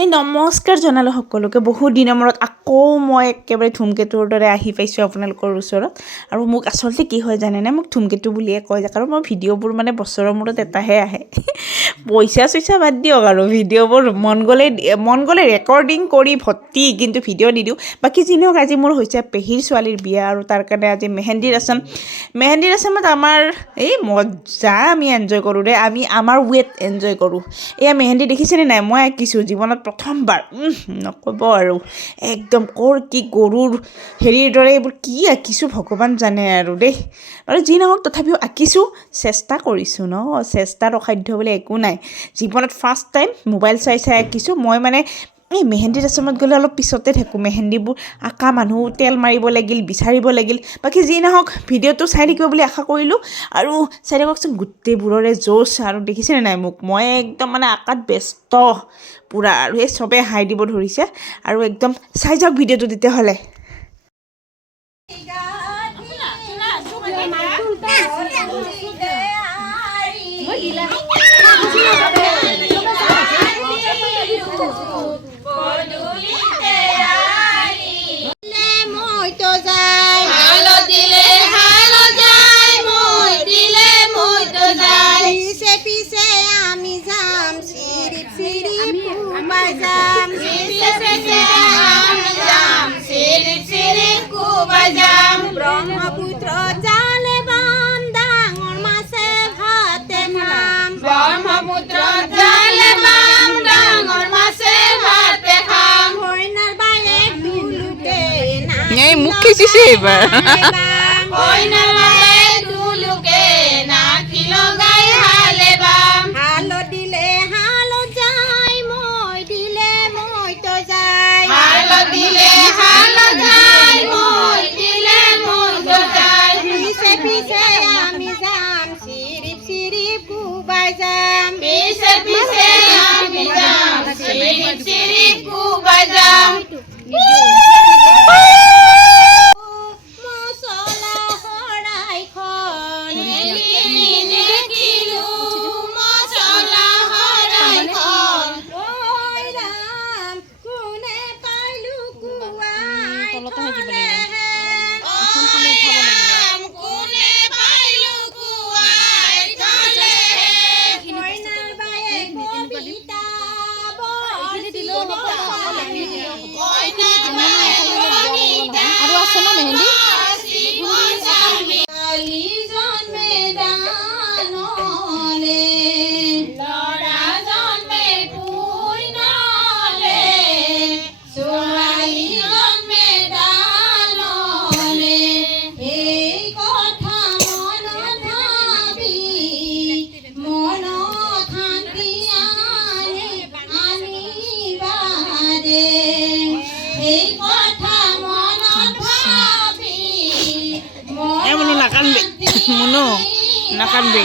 সেই নমস্কাৰ জনালোঁ সকলোকে। বহুত দিনৰ মূৰত আকৌ মই একেবাৰে ধুমকেতুৰ দৰে আহি পাইছোঁ আপোনালোকৰ ওচৰত। আৰু মোক আচলতে কি হয় জানেনে, মোক ধুমকেতু বুলিয়ে কয় কাৰণ মোৰ ভিডিঅ'বোৰ মানে বছৰৰ মূৰত এটাহে আহে। পইচা চইচা বাদ দিয়ক আৰু ভিডিঅ'বোৰ মন গ'লে ৰেকৰ্ডিং কৰি ভৰ্তি, কিন্তু ভিডিঅ' নিদিওঁ। বাকী যি নহওক, আজি মোৰ হৈছে পেহীৰ ছোৱালীৰ বিয়া আৰু তাৰ কাৰণে আজি মেহেন্দি ৰচমত আমাৰ মজা আমি এনজয় কৰোঁ দেই। আমি আমাৰ ৱেত এনজয় কৰোঁ। এয়া মেহেন্দি দেখিছেনে নাই, মই আঁকিছোঁ জীৱনত প্ৰথমবাৰ। নক'ব আৰু একদম কি গৰুৰ হেৰিৰ দৰে এইবোৰ কি আঁকিছোঁ ভগৱান জানে আৰু দেই। আৰু যি নহওক তথাপিও আঁকিছোঁ, চেষ্টা কৰিছোঁ ন, চেষ্টাৰ অসাধ্য বুলি একো নাই। জীৱনত ফাৰ্ষ্ট টাইম মোবাইল চাই আঁকিছোঁ। মই মানে এই মেহেন্দি ৰচমত গ'লে অলপ পিছতে থাকোঁ। মেহেন্দিবোৰ আঁকা মানুহ তেল মাৰিব লাগিল, বিচাৰিব লাগিল। বাকী যি নহওক ভিডিঅ'টো চাই থাকিব বুলি আশা কৰিলোঁ। আৰু চাই থাককচোন, গোটেইবোৰৰে জোচ। আৰু দেখিছেনে নাই মোক, মই একদম মানে আঁকাত ব্যস্ত পূৰা। আৰু এই চবেই হাই দিব ধৰিছে। আৰু একদম চাই যাওক ভিডিঅ'টো তেতিয়াহ'লে। ব্ৰহ্মপুত্ৰ জালে বাম, ডাঙৰ মাছে ভাতে খাম। ব্ৰহ্মপুত্ৰ জালে বাম, ডাঙৰ মাছে ভাতে খাম। কইনাৰ বায়েক দুলুকে মুখ খিচিছে এইবাৰ। কইনাৰ বায়েক দুলুকে নাকি লগাই হালে বাম। হাল দিলে হাল যায়, মই দিলে মই তো যায়। হাল দিলে হাল যায়, মই দিলে মই তো যায়। পিছে পিছে আমি যাম, চিৰিপ চিৰিপ কুবাই যাম। পিছে পিছে আমি যাম, চিৰিপ চিৰিপ কুবাই যাম। মছলা শৰাইখন দেখিলো, মছলা শৰাইখন। ঐ ৰাম, কোনে পাইলো কুৱাই থলে। ৰাম, কোনে পাইলো কুৱাই থলে। কইনাৰ বায়েক কবিতা আৰু আছে ন মেহেন্দি? কালি জন্মে দানলে, ল'ৰা জন্মে পুণ্যলে। ছোৱালী জন্মে দানলে। এই কথা মনত ভাবি মনত শান্তি আনিবা দে। এই কথা মনত ভাবি মুনু নাকান্দে, মুনু নাকান্দে।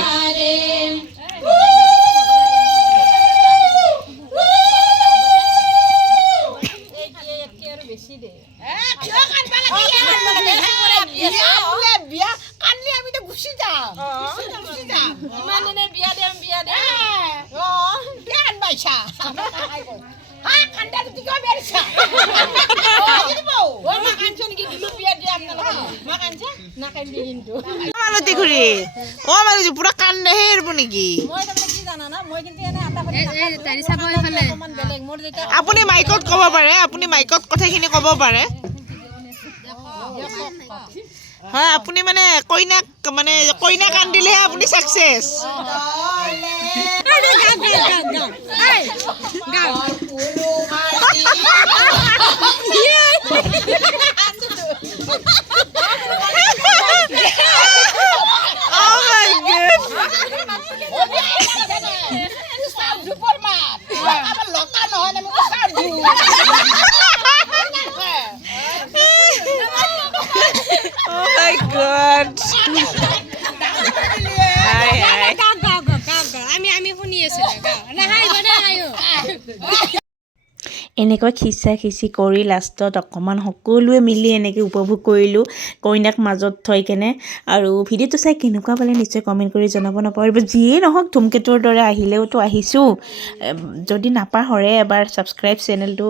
মালতী খুৰী, মালতী পুৰা কান্দে হেৰব নেকি? আপুনি মাইকত ক'ব পাৰে, আপুনি মাইকত কথাখিনি ক'ব পাৰে। হয়, আপুনি মানে কইনা কান্দিলেহে আপুনি ছাকচেছ। এনেকৈ খিচা কৰি লাষ্টত অকণমান সকলোৱে মিলি এনেকৈ উপভোগ কৰিলোঁ কইনাক মাজত থৈ কেনে। আৰু ভিডিঅ'টো চাই কেনেকুৱা পালে নিশ্চয় কমেণ্ট কৰি জনাব নাপাহৰিব। যিয়েই নহওক ধুমকেতুৰ দৰে আহিলেওতো আহিছোঁ, যদি নাপাহৰে এবাৰ ছাবস্ক্ৰাইব চেনেলটো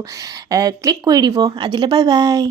ক্লিক কৰি দিব। আজিলৈ বাই বাই।